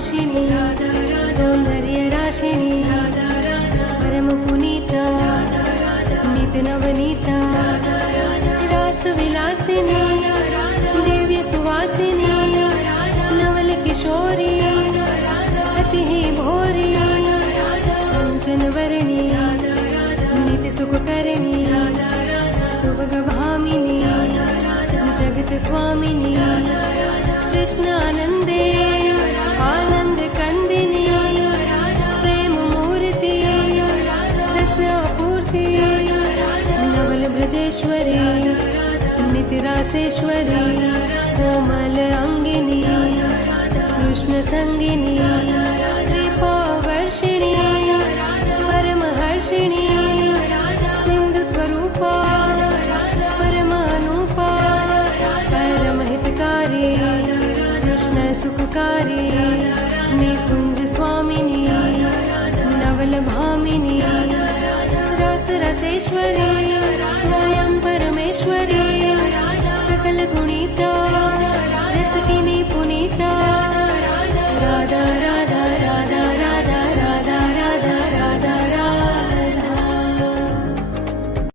भाषिणी सौंदर्य राशिनी परम पुनीता नित नवनीता रास विलासिनी दिव्य सुवासिनी नवल किशोरी अति ही भोरी कंचन वर्णी नित सुख करणी सुभग भामिनी जगत स्वामिनी कृष्णानंदे आनंद कंदिनी प्रेम मूर्ति रसापूर्ति नवल ब्रजेश्वरी नित्य रासेश्वरी कोमल अंगिनी कृष्ण संगिनी कृपावर्षिणी परमहर्षिणी सिंधु स्वरूपा परमानुपा परमहितकारी कृष्ण सुखकारी निकुंज स्वामिनी नवल भामिनी रस रसेश्वरी स्वयं परमेश्वरी